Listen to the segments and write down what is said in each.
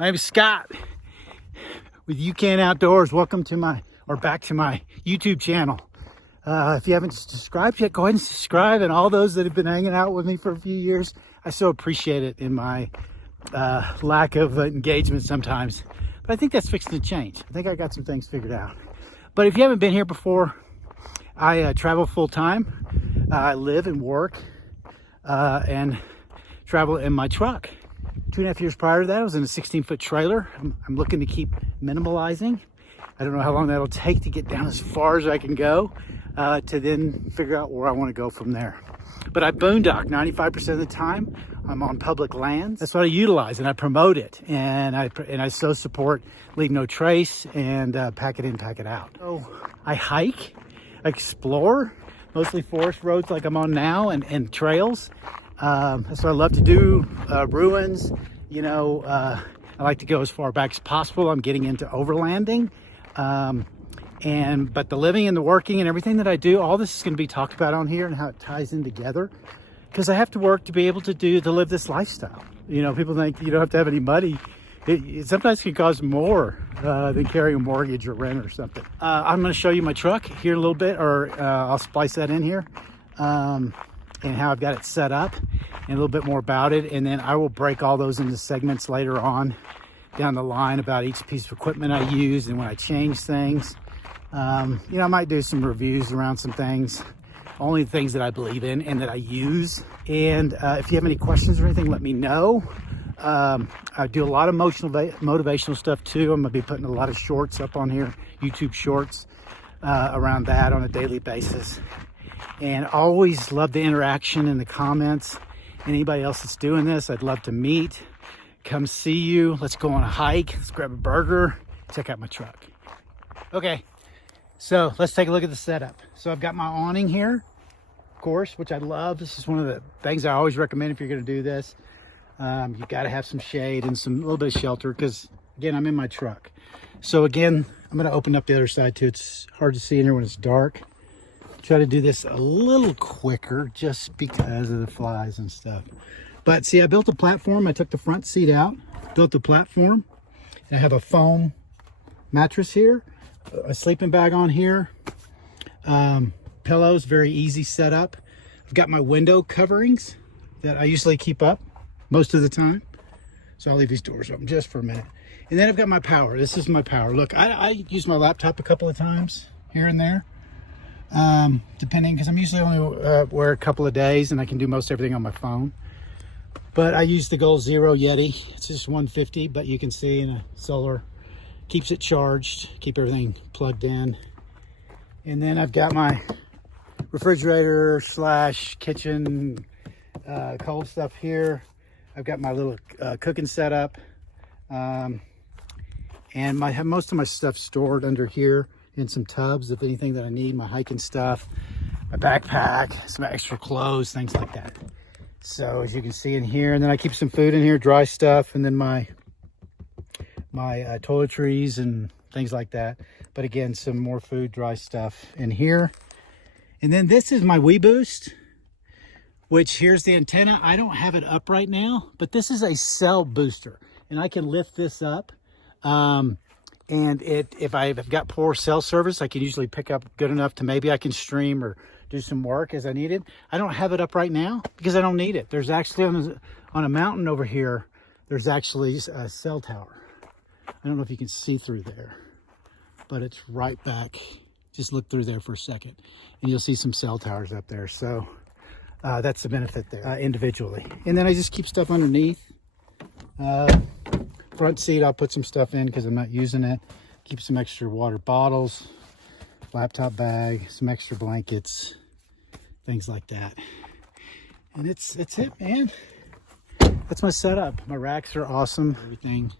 My name is Scott with Ucan Outdoors. Welcome to back to my YouTube channel. If you haven't subscribed yet, go ahead and subscribe. And all those that have been hanging out with me for a few years, I so appreciate it in my lack of engagement sometimes. But I think that's fixing to change. I think I got some things figured out. But if you haven't been here before, I travel full time. I live and work and travel in my truck. 2.5 years prior to that, I was in a 16-foot trailer. I'm looking to keep minimalizing. I don't know how long that'll take to get down as far as I can go to then figure out where I want to go from there. But I boondock 95% of the time. I'm on public lands. That's what I utilize, and I promote it. And I so support Leave No Trace and Pack It In, Pack It Out. So I hike, I explore, mostly forest roads like I'm on now, and trails. That's what I love to do. Ruins, I like to go as far back as possible. I'm getting into overlanding. But the living and the working and everything that I do, all this is going to be talked about on here and how it ties in together. Because I have to work to be able to live this lifestyle. People think you don't have to have any money. It sometimes can cost more than carrying a mortgage or rent or something. I'm going to show you my truck here in a little bit, or I'll splice that in here. And how I've got it set up and a little bit more about it. And then I will break all those into segments later on down the line about each piece of equipment I use and when I change things. I might do some reviews around some things, only the things that I believe in and that I use. And if you have any questions or anything, let me know. I do a lot of motivational stuff too. I'm gonna be putting a lot of shorts up on here, YouTube shorts around that on a daily basis. And always love the interaction in the comments. Anybody else that's doing this, I'd love to meet. Come see you. Let's go on a hike. Let's grab a burger. Check out my truck. Okay, so let's take a look at the setup. So I've got my awning here, of course, which I love. This is one of the things I always recommend if you're going to do this. You've got to have some shade and a little bit of shelter because, again, I'm in my truck. So again, I'm going to open up the other side too. It's hard to see in here when it's dark. Try to do this a little quicker just because of the flies and stuff. But see, I built a platform. I took the front seat out, built the platform. And I have a foam mattress here, a sleeping bag on here, pillows, very easy setup. I've got my window coverings that I usually keep up most of the time. So I'll leave these doors open just for a minute. And then I've got my power. This is my power. Look, I use my laptop a couple of times here and there. Depending, because I'm usually only wear a couple of days and I can do most everything on my phone. But I use the Goal Zero Yeti. It's just 150, but you can see in a solar, keeps it charged, keep everything plugged in. And then I've got my refrigerator / kitchen cold stuff here. I've got my little cooking setup. And I have most of my stuff stored under here in some tubs of anything that I need, my hiking stuff, my backpack, some extra clothes, things like that. So as you can see in here, and then I keep some food in here, dry stuff, and then my toiletries and things like that. But again, some more food, dry stuff in here. And then this is my WeBoost, which here's the antenna. I don't have it up right now, but this is a cell booster, and I can lift this up. And if I've got poor cell service, I can usually pick up good enough to maybe I can stream or do some work as I need it. I don't have it up right now because I don't need it. There's actually on a mountain over here, there's actually a cell tower. I don't know if you can see through there, but it's right back. Just look through there for a second and you'll see some cell towers up there. So that's the benefit there individually. And then I just keep stuff underneath. Front seat, I'll put some stuff in because I'm not using it. Keep some extra water bottles, laptop bag, some extra blankets, things like that. And it's it, man. That's my setup. My racks are awesome. Everything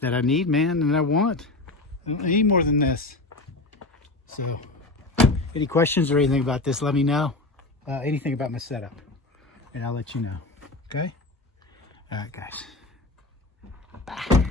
that I need, man, and I want. I don't need more than this. So, any questions or anything about this, let me know. Anything about my setup, and I'll let you know. Okay? All right, guys. Bye.